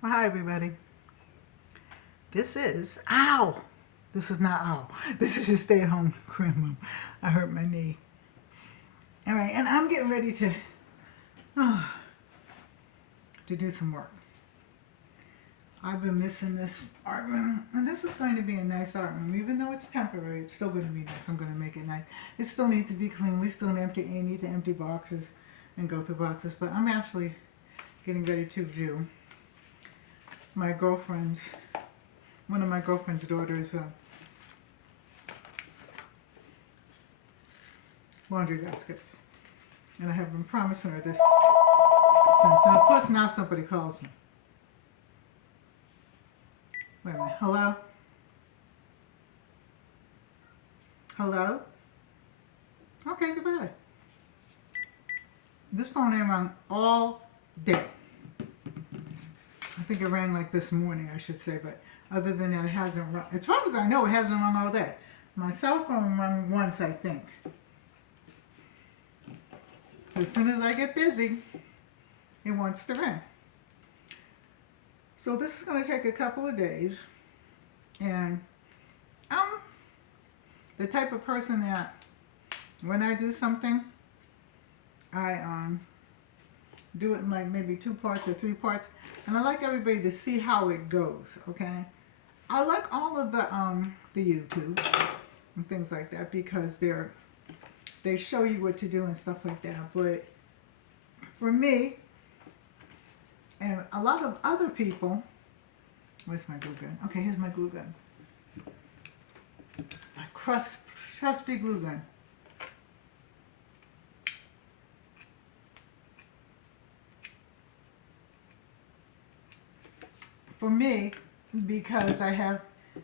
Well, hi, everybody. This is, ow! This is not ow. This is just stay at home grandma. I hurt my knee. All right, and I'm getting ready to do some work. I've been missing this art room, and this is going to be a nice art room. Even though it's temporary, it's still going to be nice. I'm going to make it nice. It still needs to be clean. We still need to empty boxes and go through boxes, but I'm actually getting ready to do my girlfriend's, one of my girlfriend's daughters' laundry baskets. And I have been promising her this since. And of course, now somebody calls me. Wait a minute. Hello? Hello? Okay, goodbye. This phone ain't rung all day. I think it rang like this morning, I should say, but other than that, it hasn't rung. As far as I know, it hasn't rung all day. My cell phone rung once, I think. As soon as I get busy, it wants to ring. So this is going to take a couple of days, and I'm the type of person that when I do something, I do it in like maybe 2 parts or 3 parts, and I like everybody to see how it goes. Okay, I like all of the YouTubes and things like that because they show you what to do and stuff like that. But for me and a lot of other people, where's my glue gun? Okay, here's my glue gun. My trusty glue gun. For me, because I have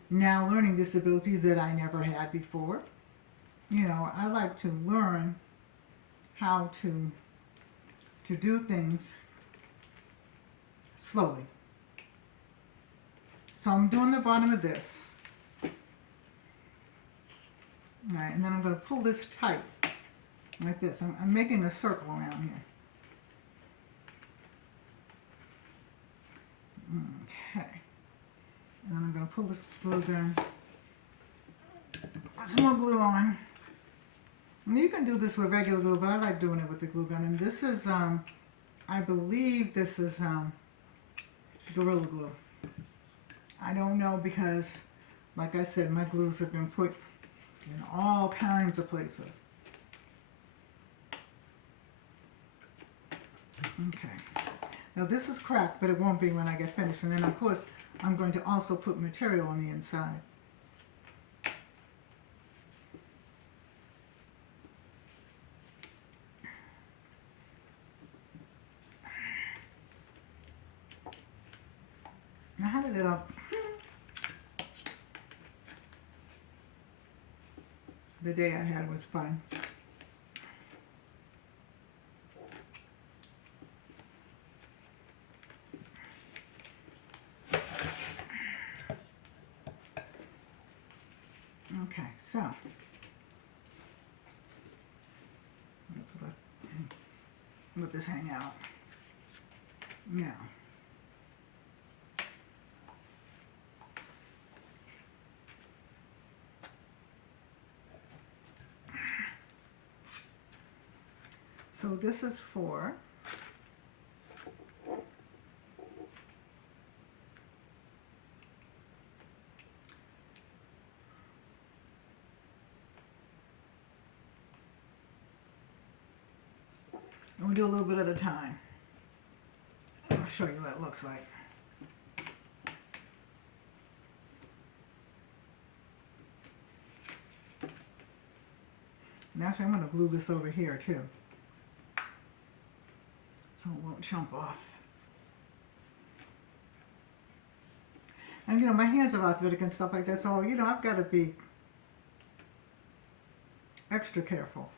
now learning disabilities that I never had before, I like to learn how to do things slowly. So I'm doing the bottom of this. All right, and then I'm going to pull this tight like this. I'm making a circle around here. Okay. And then I'm going to pull this glue gun. Put some more glue on. And you can do this with regular glue, but I like doing it with the glue gun. And this is, I believe this is Gorilla Glue. I don't know because, like I said, my glues have been put in all kinds of places. Okay. Now this is cracked, but it won't be when I get finished. And then, of course, I'm going to also put material on the inside. Now, how did it all... The day I had was fun. Okay, so let's let this hang out. Now, so this is for and we do a little bit at a time. I'll show you what it looks like. And actually, I'm going to glue this over here too, so it won't chomp off. And my hands are arthritic and stuff like that, so I've got to be extra careful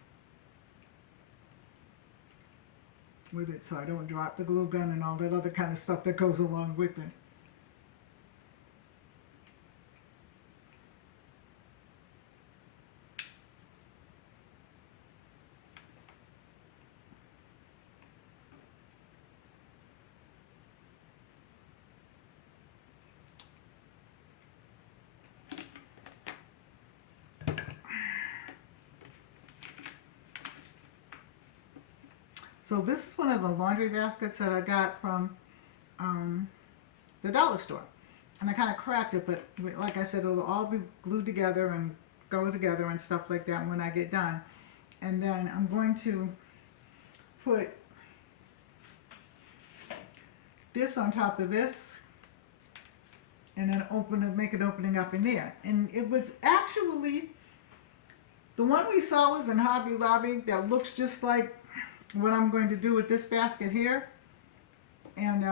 with it so I don't drop the glue gun and all that other kind of stuff that goes along with it. So this is one of the laundry baskets that I got from um, the dollar store. And I kind of cracked it, but like I said, it'll all be glued together and go together and stuff like that when I get done. And then I'm going to put this on top of this and then make an opening up in there. And it was actually, the one we saw was in Hobby Lobby that looks just like what I'm going to do with this basket here. And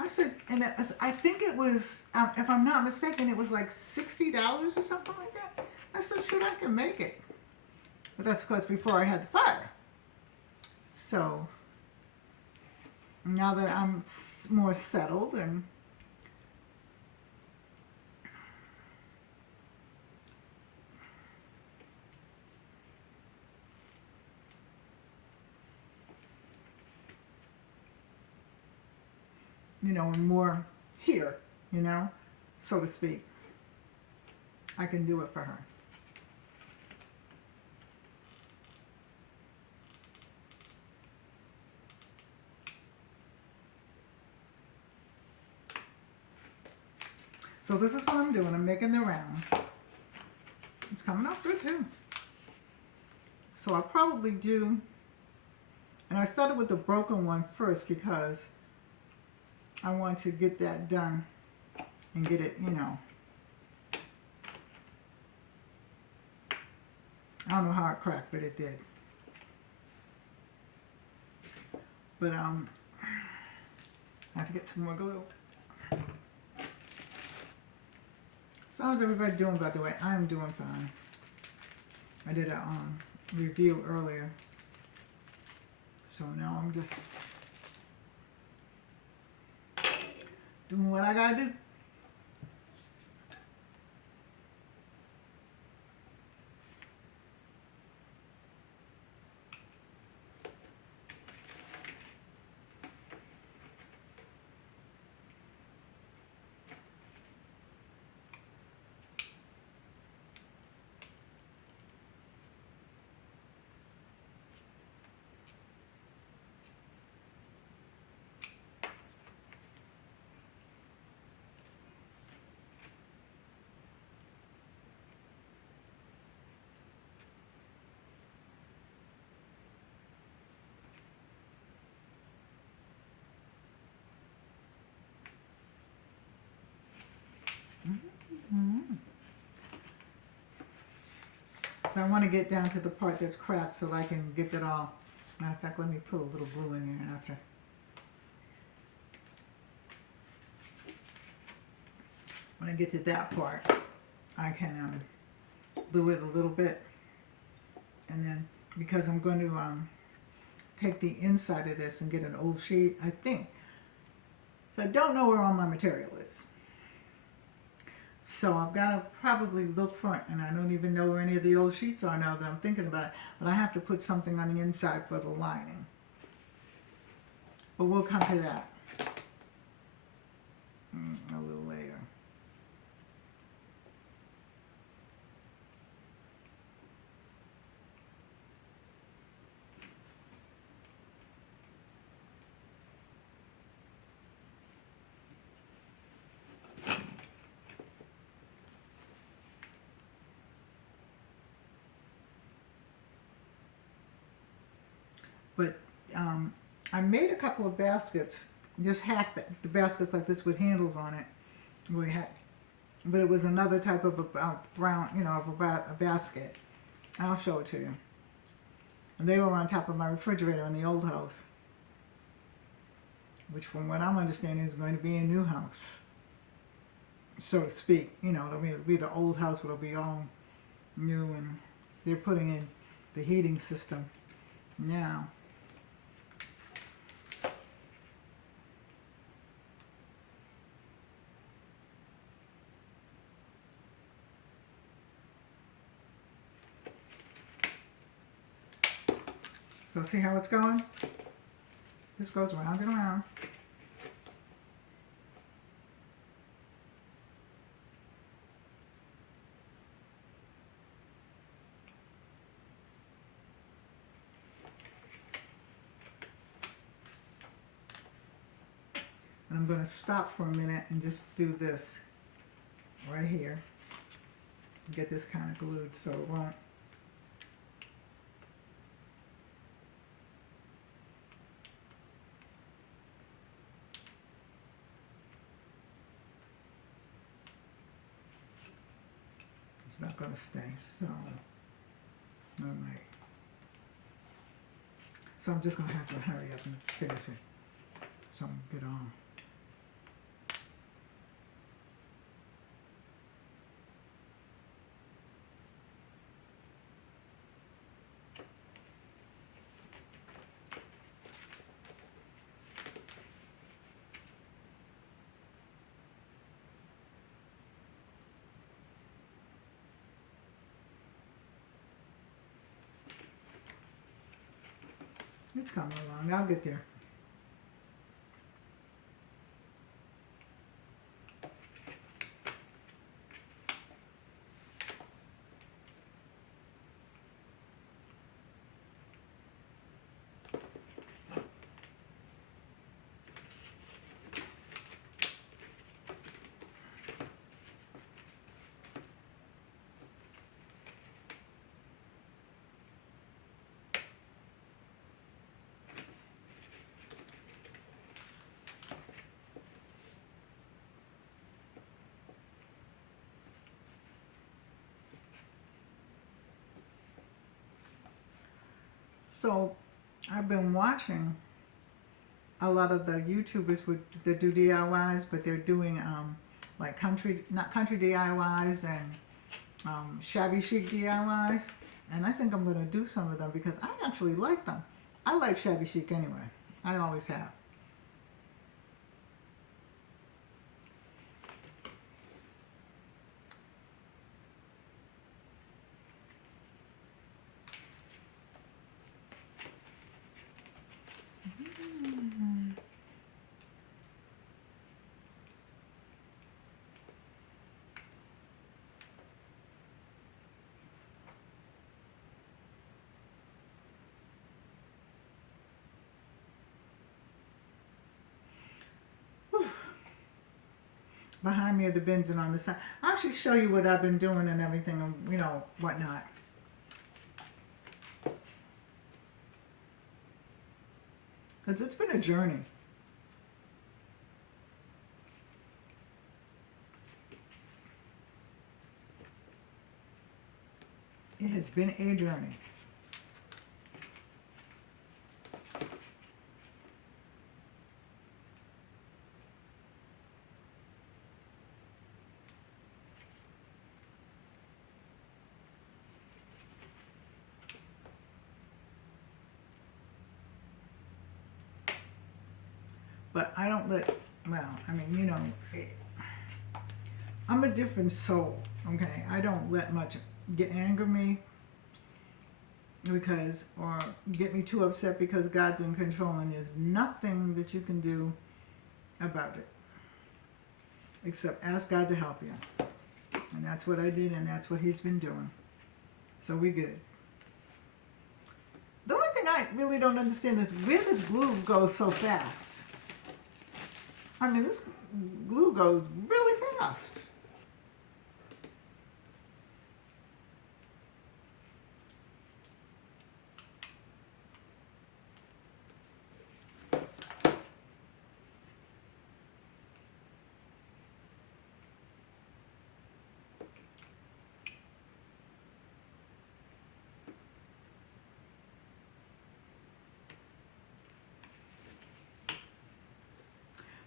I said, and I think it was, if I'm not mistaken, it was like $60 or something like that. I said, shoot, I can make it. But that's of course before I had the fire. So now that I'm more settled and and more here, so to speak, I can do it for her. So this is what I'm doing. I'm making the round. It's coming out good too. So I'll probably do, and I started with the broken one first because I want to get that done and get it, I don't know how it cracked, but it did. But I have to get some more glue. So how's everybody doing, by the way? I am doing fine. I did a review earlier. So now I'm just doing what I gotta do. So I want to get down to the part that's cracked so I can get that all. Matter of fact, let me put a little glue in there after. When I get to that part, I can glue it a little bit. And then, because I'm going to take the inside of this and get an old sheet, I think. So I don't know where all my material is. So I've got to probably look for it, and I don't even know where any of the old sheets are now that I'm thinking about it. But I have to put something on the inside for the lining. But we'll come to that a little later. But I made a couple of baskets, just the baskets like this with handles on it. But it was another type of a brown, a basket. I'll show it to you. And they were on top of my refrigerator in the old house, which from what I'm understanding is going to be a new house, so to speak. It'll be the old house, but it'll be all new, and they're putting in the heating system now. So see how it's going? This goes round and around. And I'm going to stop for a minute and just do this right here. Get this kind of glued so it won't. It's not going to stay, so I might. So I'm just going to have to hurry up and finish it. So I'm get on. It's coming along. I'll get there. So I've been watching a lot of the YouTubers that do DIYs, but they're doing like not country DIYs and shabby chic DIYs. And I think I'm going to do some of them because I actually like them. I like shabby chic anyway. I always have. Behind me are the bins and on the side. I'll actually show you what I've been doing and everything and, you know, whatnot. Because it's been a journey. It has been a journey. But I don't let, well, I mean, you know, I'm a different soul, okay? I don't let much anger me because, or get me too upset because God's in control and there's nothing that you can do about it. Except ask God to help you. And that's what I did and that's what he's been doing. So we good. The only thing I really don't understand is where this glue goes so fast. I mean, this glue goes really fast.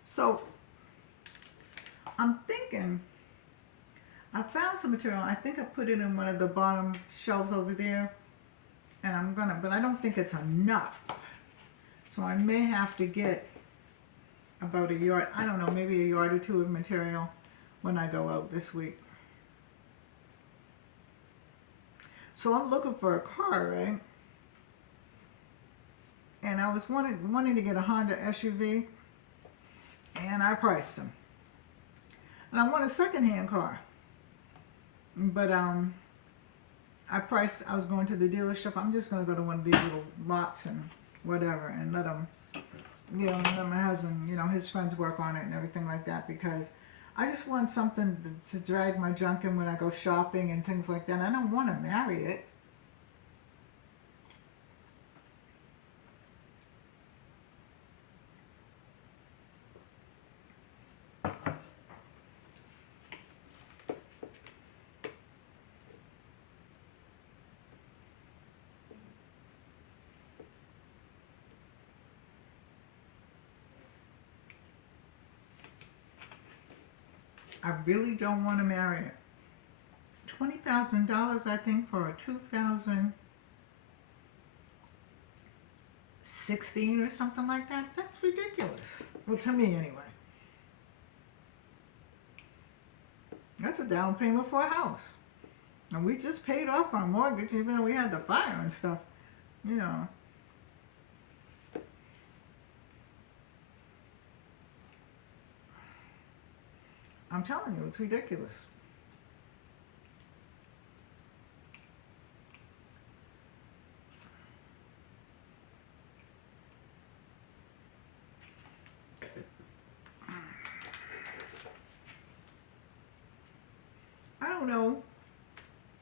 So, I'm thinking, I found some material. I think I put it in one of the bottom shelves over there. And I'm gonna, but I don't think it's enough. So I may have to get about a yard, I don't know, maybe a yard or two of material when I go out this week. So I'm looking for a car, right? And I was wanting to get a Honda SUV. And I priced them. And I want a second-hand car. But I was going to the dealership. I'm just going to go to one of these little lots and whatever and let them And then my husband, his friends work on it and everything like that because I just want something to drag my junk in when I go shopping and things like that. I don't want to marry it. I really don't want to marry it. $20,000, I think, for a 2016 or something like that. That's ridiculous. Well, to me, anyway. That's a down payment for a house. And we just paid off our mortgage, even though we had the fire and stuff. You know. I'm telling you, it's ridiculous. I don't know.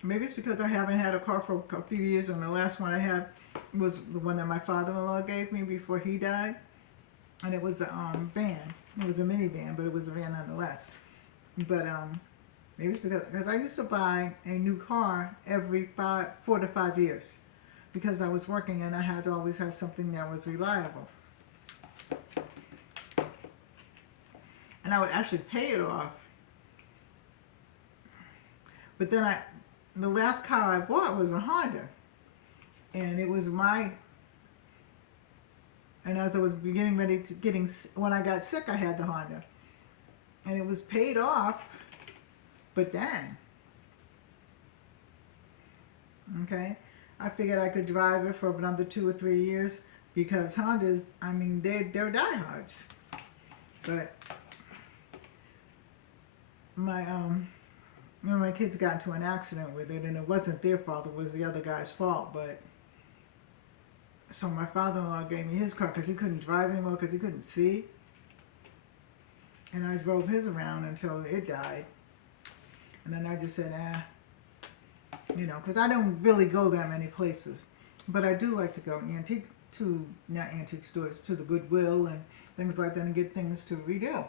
Maybe it's because I haven't had a car for a few years, and the last one I had was the one that my father-in-law gave me before he died. And it was a van. It was a minivan, but it was a van nonetheless. But maybe it's because I used to buy a new car every 4 to 5 years because I was working and I had to always have something that was reliable. And I would actually pay it off. But then the last car I bought was a Honda. And it was and as I was getting ready to when I got sick, I had the Honda. And it was paid off, but dang. Okay? I figured I could drive it for another 2 or 3 years because Hondas, I mean, they're diehards. But my kids got into an accident with it, and it wasn't their fault, it was the other guy's fault. But so my father-in-law gave me his car because he couldn't drive anymore because he couldn't see. And I drove his around until it died. And then I just said, because I don't really go that many places. But I do like to go not antique stores, to the Goodwill and things like that and get things to redo.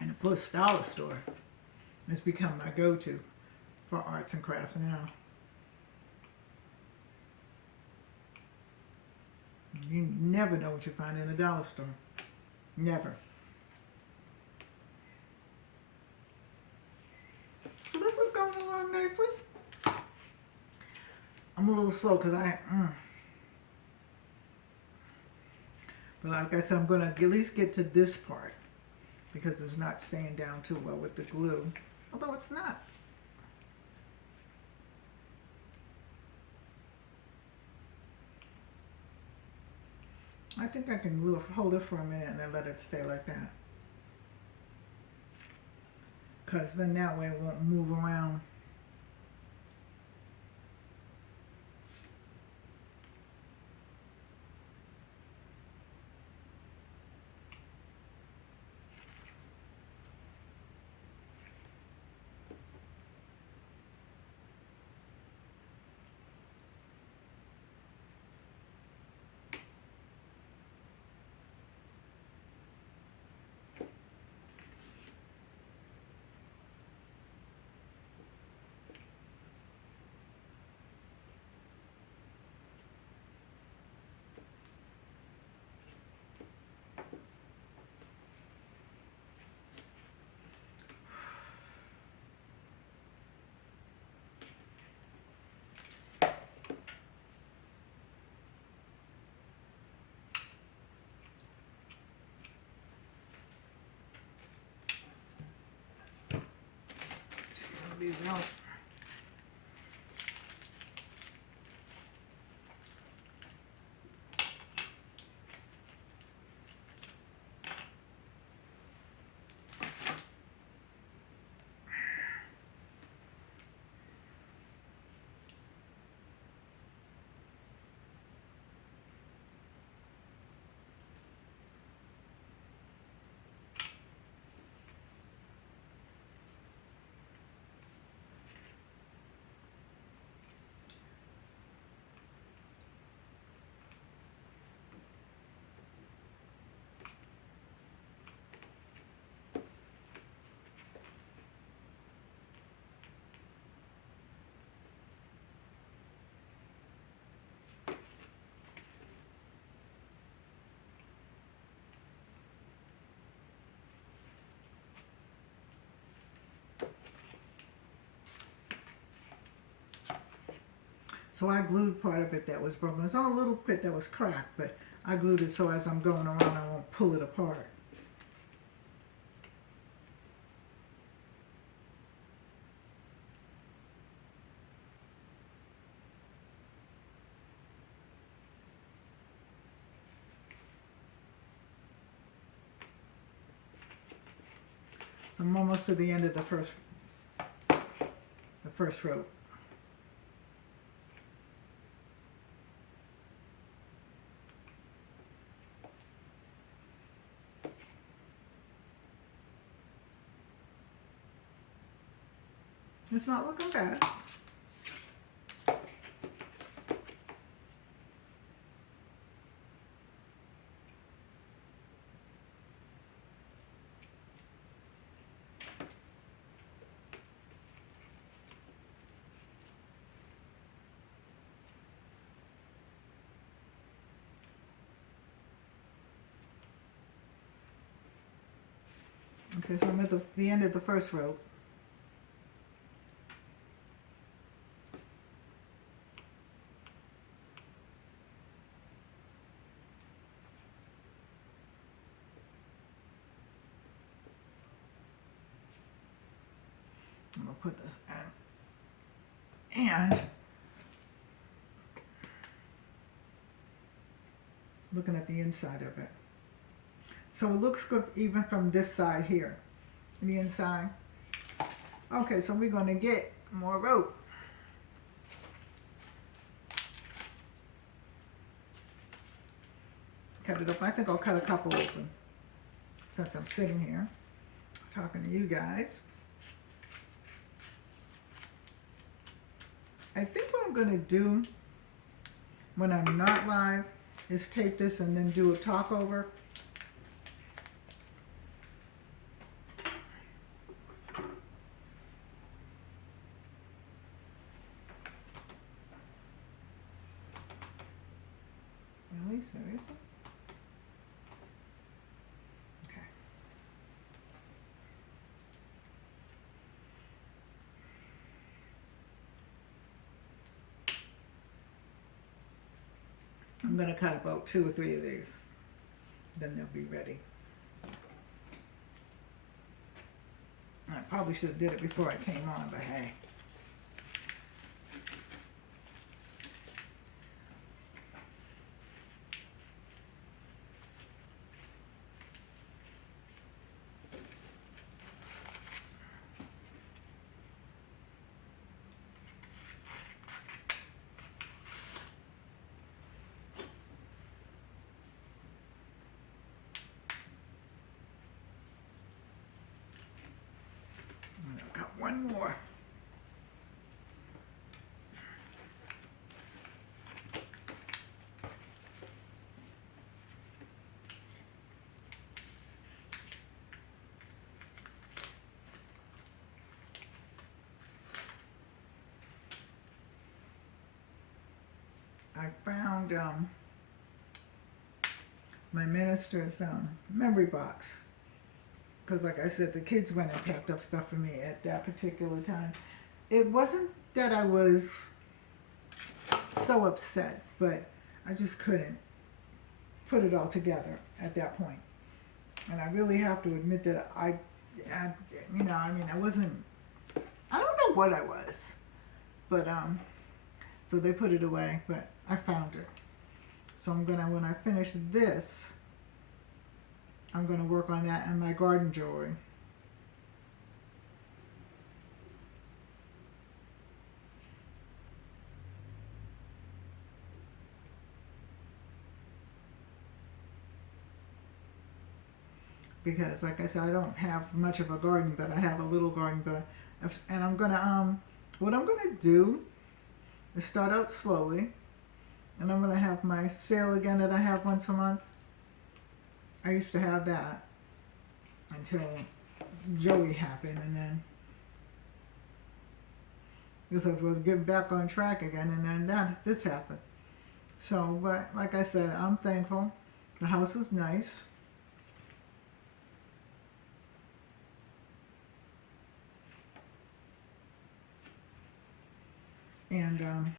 And of course, dollar store has become my go-to for arts and crafts now. You never know what you find in a dollar store. Never. So this is going along nicely. I'm a little slow because But like I said, I'm going to at least get to this part because it's not staying down too well with the glue. Although it's not. I think I can hold it for a minute and then let it stay like that. Because then that way it won't move around. Take some of these out. So I glued part of it that was broken. There's only a little bit that was cracked, but I glued it so as I'm going around I won't pull it apart. So I'm almost to the end of the first row. It's not looking bad. Okay, so I'm at the end of the first row. I'm gonna put this in. And looking at the inside of it. So it looks good even from this side here. The inside. Okay, so we're gonna get more rope. Cut it up. I think I'll cut a couple open since I'm sitting here talking to you guys. I think what I'm gonna do when I'm not live is take this and then do a talk over. Really? Seriously? Okay. I'm gonna cut about 2 or 3 of these. Then they'll be ready. I probably should have did it before I came on, but hey. I've got one more. I found my minister's memory box. Because like I said, the kids went and packed up stuff for me at that particular time. It wasn't that I was so upset, but I just couldn't put it all together at that point. And I really have to admit that I wasn't, I don't know what I was. But, so they put it away, but I found it. So I'm gonna, when I finish this, I'm gonna work on that and my garden jewelry. Because like I said, I don't have much of a garden, but I have a little garden, and I'm gonna, what I'm gonna do is start out slowly, and I'm gonna have my sale again that I have once a month. I used to have that until Joey happened, and then this was getting back on track again, and then this happened. So, but like I said, I'm thankful. The house is nice. And